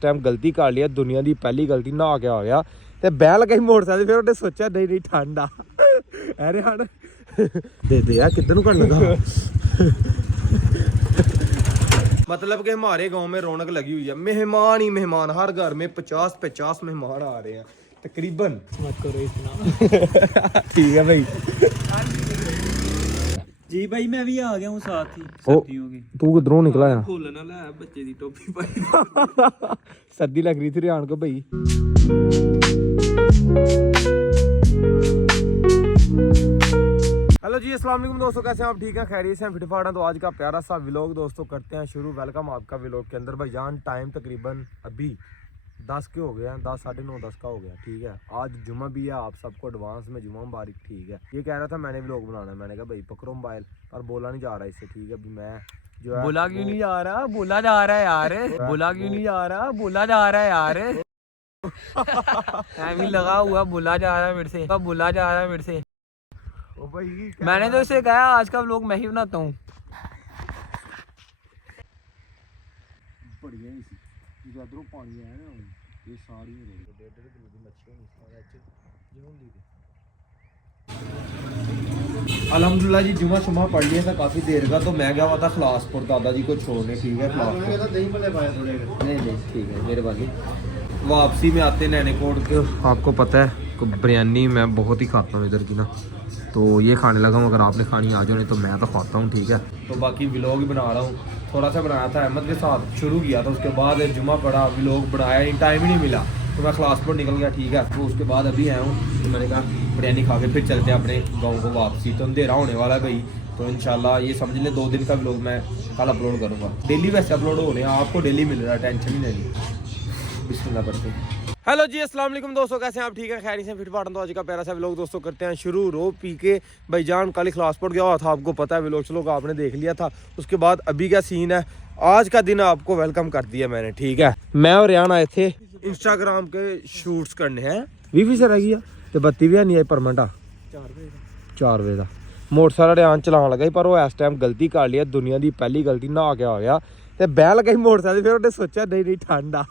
Time गलती कर लिया, दुनिया की पहली गलती नहा के आ गया ते बह लगा मोटरसाइकिल, फिर उन्हें सोचा नहीं नहीं ठंड आ अरे हाँ दे दे यार किधर करने का मतलब कि हमारे गांव में रौनक लगी हुई है, मेहमान ही मेहमान, हर घर में 50-50 मेहमान आ रहे हैं तकरीबन। मत करो इतना ठीक है भाई जी भाई मैं भी आ गया हूँ साथ ही सर्दियों की। तू किधरों निकला है? खोलना ला बच्चे दी टोपी पाई सर्दी लग रही थी रियान को भाई। हेलो जी अस्सलाम वालेकुम दोस्तों, कैसे हैं आप? ठीक है, खैरियत से हैं, फिटफाट हैं। तो आज का प्यारा सा व्लॉग दोस्तों करते हैं शुरू। वेलकम आपका व्लॉग के अंदर। भाईजान टाइम तकरीबन अभी 10 के हो गए हैं, 10 साढ़े 9 10 का हो गया। ठीक है, आज जुम्मा भी है, आप सबको एडवांस में जुम्मा मुबारक। ठीक है, ये कह रहा था मैंने व्लॉग बनाना है, मैंने कहा भाई पकड़ो मोबाइल, पर बोला नहीं जा रहा इससे। ठीक है, अभी मैं जो है बोला क्यों नहीं जा रहा? बोला जा रहा है यार, बोला क्यों नहीं जा रहा? बोला जा रहा है यार भी लगा हुआ, बोला जा रहा है मेरे से, बोला जा रहा है मेरे से। ओ भाई मैंने तो इसे कहा आज का व्लॉग मैं ही बनाता हूँ। बढ़िया ही इधरों पानी आया ना, ये सारी 1.5 किलो की मच्छी होनी अल्हम्दुलिल्लाह जी। जुमा शुमा पढ़ लिया था काफ़ी देर का, तो मैं गया हुआ था खलासपुर दादा जी को छोड़ने। ठीक है, नहीं ठीक है मेहरबानी। वापसी में आते नैनीकोट के, आपको पता है बिरयानी मैं बहुत ही खाता हूँ इधर की ना, तो ये खाने लगा हूँ। अगर आपने खानी आ जाओ, नहीं तो मैं तो खाता हूँ। ठीक है, तो बाकी व्लॉग भी बना रहा हूँ, थोड़ा सा बनाया था अहमद के साथ, शुरू किया था, उसके बाद जुमा पड़ा, व्लॉग बनाया, टाइम ही नहीं मिला, तो मैं खलासपुर निकल गया। ठीक है, तो उसके बाद अभी आया हूँ, तो मैंने कहा बिरयानी खा के फिर चलते हैं अपने गाँव को वापसी। तो अंधेरा होने वाला है भाई, तो इंशाल्लाह ये समझ लें 2 दिन का व्लॉग मैं कल अपलोड करूँगा। डेली वैसे अपलोड हो रहे हैं, आपको डेली मिल रहा है, टेंशन ही नहीं। बिस्मिल्लाह पढ़ते हैं। हेलो जी अस्सलाम वालेकुम दोस्तों, कैसे हैं आप? ठीक है, खैरियत से फिटफाट। तो आज का प्यारा सा व्लॉग दोस्तों करते हैं शुरू। रो पी के भाईजान कल खलासपुर गया हुआ था, आपको पता है, व्लॉग चलो आपने देख लिया था। उसके बाद अभी का सीन है, आज का दिन आपको वेलकम कर दिया मैंने। ठीक है, मैं और रियान आए थे इंस्टाग्राम के शूट्स करने हैं। वीफी से रह गया तो बत्ती भी नहीं आई परमानेंट 4 बजे का मोटरसाइकिल रियान चलाने लगा, पर वो इस टाइम गलती कर लिया, दुनिया की पहली गलती, नहा के आ गया तो बह लगा मोटरसाइकिल, फिर उन्हें सोचा नहीं नहीं ठंड आ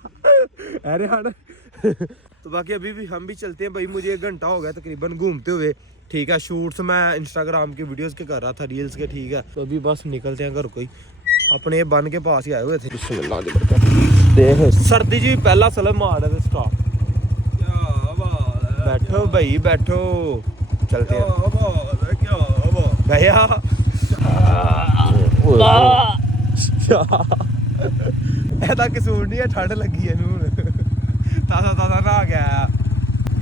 अरे हाँ तो बाकी अभी भी हम भी चलते हैं भाई। मुझे 1 घंटा हो गया तकरीबन घूमते हुए। ठीक है, शूट्स मैं इंस्टाग्राम के वीडियोस के कर रहा था, रील्स के। ठीक है, तो अभी बस निकलते हैं घर को ही, अपने बन के पास ही आए हुए थे। देख सर्दी जी पहला सलम मार रहे थे स्टॉप। बैठो भाई बैठो, चलते हैं भैया ऐसा कसूर नहीं है, ठंड लगी है नून ताजा ताजा नहा गया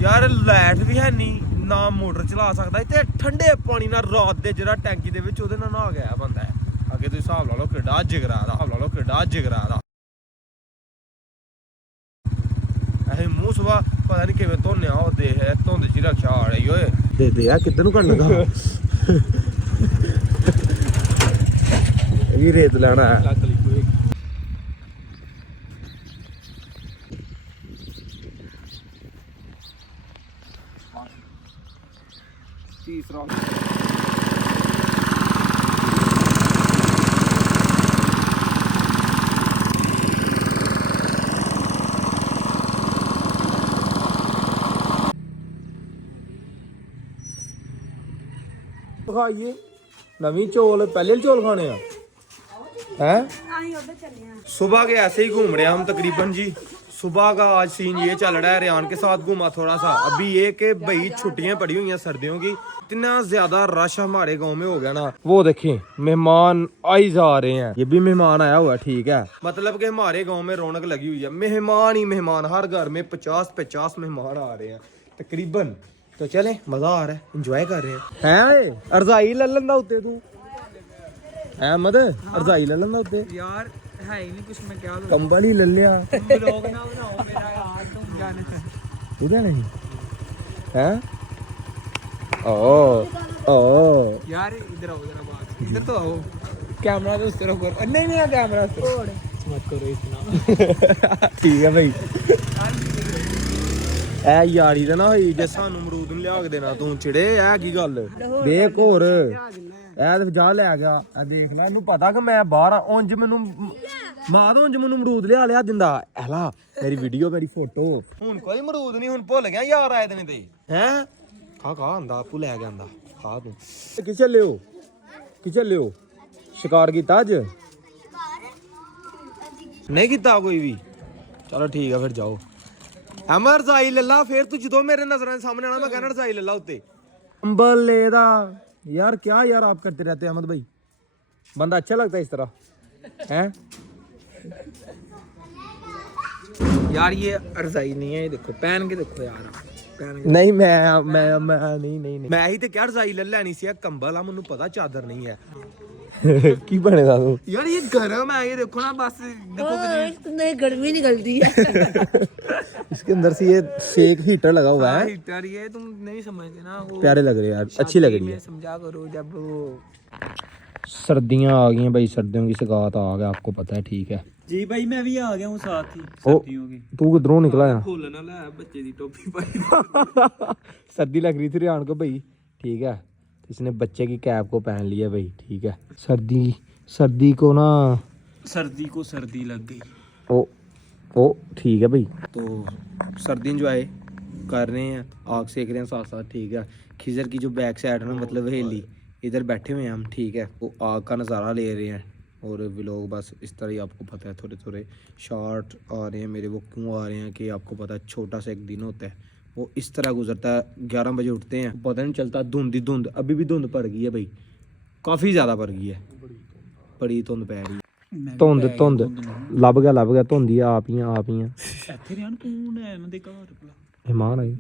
यार। लाइट भी है नहीं, ना मोटर चला सकता इतने ठंडे पानी ना, रात दे जरा टैंकी दे विच ओदे नाल नहा गया बंदा है। अगे तुसीं हिसाब ला लो किड्डा जिगरा दा ऐसे मुंह सुबह पता नहीं किवें धोने आ, देख धुंद च रक्षा आ रही ओए दे दे यार किधर करने का ये रेत लेना है। तीसरा खाइए नवी चौल, पहले चौल खाने हैं। सुबह के ऐसे ही घूम रहे हैं हम तकरीबन जी। सुबह का आज सीन ये चल रहा है, रियान के साथ घूमा थोड़ा सा। अभी ये कि भाई छुट्टियां पड़ी हुई हैं सर्दियों की, इतना ज्यादा रश हमारे गांव में हो गया ना। वो देखें मेहमान आई जा रहे हैं, ये भी मेहमान आया हुआ है। ठीक है, मतलब कि हमारे गांव में रौनक लगी हुई है, मेहमान ही मेहमान, हर घर में 50-50 मेहमान आ रहे हैं तकरीबन। तो चले, मजा आ रहा है, इंजॉय कर रहे हैं। अर्जाई ले लेंदा उत्ते तू अहमद, अर्जाई ले लेंदा उत्ते यार है ही नहीं कुछ, मैं क्या कंबल ही ले लिया। व्लॉग ना बनाओ मेरा यार, तुम जाने उधर नहीं है। ओ यार इधर आओ, इधर तो आओ, कैमरा तो उस तरफ करो। नहीं नहीं कैमरा छोड़, मत करो इतना ठीक है भाई। ऐ यारी ते ना होई जे सानू अमरूद ਨੂੰ ਲਿਆ ਕੇ ਦੇਣਾ, ਤੂੰ ਚਿੜੇ ਐ ਕੀ ਗੱਲ ਵੇਖ ਹੋਰ ਐ ਤੇ ਜਾ ਲੈ ਗਿਆ। ਐ ਦੇਖ ਲੈ, ਇਹਨੂੰ ਪਤਾ ਕਿ ਮੈਂ ਬਾਹਰ ਆ, ਉਂਝ ਮੈਨੂੰ ਮਾਂ ਤੋਂ ਉਂਝ ਮੈਨੂੰ ਅਮਰੂਦ ਲਿਆ ਦਿੰਦਾ ਐਲਾ ਮੇਰੀ ਵੀਡੀਓ ਮੇਰੀ ਫੋਟੋ ਹੁਣ ਕੋਈ ਅਮਰੂਦ ਨਹੀਂ ਹੁਣ ਭੁੱਲ ਗਿਆ ਯਾਰ ਆਏ ਦਿਨ ਤੇ ਹੈ ਖਾ ਆਂਦਾ ਆਪੂ ਲੈ ਕੇ ਆਂਦਾ ਖਾ ਤੂੰ ਕਿ ਚੱਲਿਓ ਸ਼ਿਕਾਰ ਕੀਤਾ ਅੱਜ ਨਹੀਂ ਕੀਤਾ ਕੋਈ ਵੀ ਚਲੋ ਠੀਕ ਆ ਫਿਰ ਜਾਓ ਅਮਰ ਰਜ਼ਾਈ ਲੱਲਾ ਫਿਰ ਤੂੰ ਜਦੋਂ ਮੇਰੇ ਨਜ਼ਰਾਂ ਦੇ ਸਾਹਮਣੇ ਆਣਾ ਮੈਂ ਕਹਿਣਾ ਰਜ਼ਾਈ ਲੱਲਾ ਉੱਤੇ अंबल लेदा यार क्या यार आप करते रहते हैं अहमद भाई बंदा अच्छा लगता है इस तरह हैं यार ये रजाई नहीं है, ये देखो पहन के देखो यार पहन के। नहीं मैं नहीं मैं ही ते क्या रजाई ले लेनी सी कंबल आ मैनू पता चादर नहीं है की बनेगा तू यार ये गर्म है, ये देखो ना बस देखो नहीं गर्मी निकलती है इसके अंदर से ये सेक हीटर लगा हुआ है हीटर, ये तुम नहीं समझते ना वो प्यारे लग रहे हैं यार अच्छी लग रही है समझा करो जब वो सर्दियां आ गई भाई सर्दियों की सगात आ गया आपको पता है ठीक है जी भाई मैं भी आ गया हूँ साथ ही ओ, सर्दियों की तू किधरों निकला है खोलना ला बच्चे दी टोपी पाई सर्दी लग रही थी रियान को भाई ठीक है इसने बच्चे की कैप को पहन लिया भाई ठीक है सर्दी को ना सर्दी को सर्दी लग गई ओ ठीक है भाई तो सर्दी इंजॉय कर रहे हैं आग सेक रहे हैं साथ साथ ठीक है खिजर की जो बैक साइड है ना मतलब हवेली इधर बैठे हुए हैं हम ठीक है वो आग का नज़ारा ले रहे हैं और व्लॉग बस इस तरह ही आपको पता है थोड़े शॉर्ट आ रहे हैं मेरे वो क्यों आ रहे हैं कि आपको पता है छोटा सा एक दिन होता है वो इस तरह गुजरता है 11 बजे उठते हैं पता नहीं चलता धुंध अभी भी धुंध पड़ गई है भाई काफ़ी ज़्यादा पड़ गई है बड़ी धुंध पै रही है ਧੁੰਦ ਲੱਭ ਗਿਆ ਧੁੰਦ ਹੀ ਆਪ ਹੀ ਇੱਥੇ ਰਿਆਨ ਕੌਣ ਹੈ ਇਹਨਾਂ ਦੇ ਘਰ ਭਲਾ ਮਹਿਮਾਨ ਆਏ